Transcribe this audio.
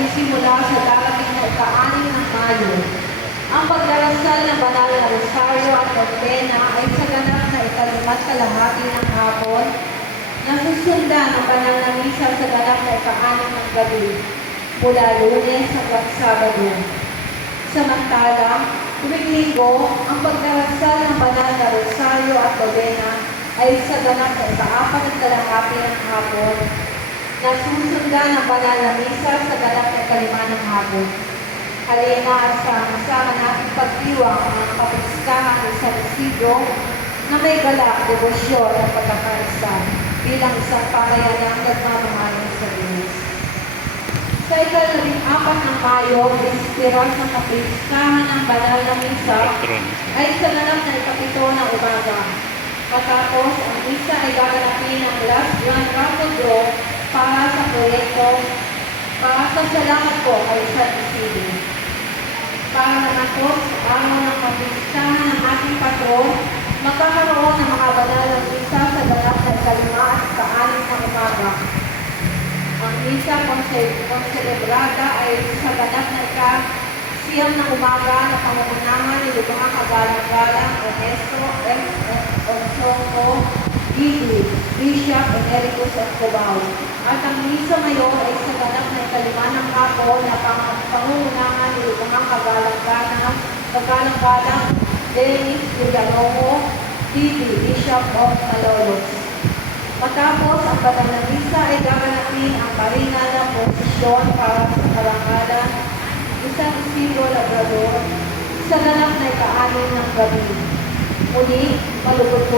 magsisimula sa darating na ika-6 ng Mayo. Ang pagdarasal ng banal na rosaryo at nobena ay sa ganap na ika-5 kalahati ng hapon, na susundan ang banal na misa sa ganap na ika-6 ng gabi, mula Lunes hanggang Sabado. Samantala, tuwing Linggo, ang pagdarasal ng banal na rosaryo at nobena ay sa ganap na ika-4 ng kalahati ng hapon, na susundan ang banal na misa sa ganap na ika-5 ng hapon. Halina at sama natin pagdiwang ang mga kapistahan ng San Isidro na may galak, debosyon at pagkakaisa bilang isang panayanang nagmamahalan sa Diyos. Sa ika-14 ng Mayo, inspirasyon ng kapistahan ng banal na misa ay sa ganap na ika-7 ng umaga. Matapos, ang misa ay gaganapin ng last grand raffle draw para sa proyekto para sa salamat po kay San Isidro. Para matapos sa araw ng kapistahan ng ating patron, magkakaroon ng mga banal na misa sa ganap na ika-5 at ika-6 ng umaga. Ang misa konselebrada ay sa ganap na ika-9 ng umaga na pangungunahan ni mga kagalang-galang Ernesto F. Onsongo, Gigi, Bishop Emeritus of Cubao. At ang misa ngayon ay sa ganap na ika-5 ng hapon na pangungunahan ni mga kagalang-galang Dennis Villanovo, Gigi, Bishop of Malolos. Matapos ang banal na misa ay gaganapin ang parinal na posisyon para sa karangalan San Isidro Labrador sa ganap na ika-6 ng gabi. Muli, malugod po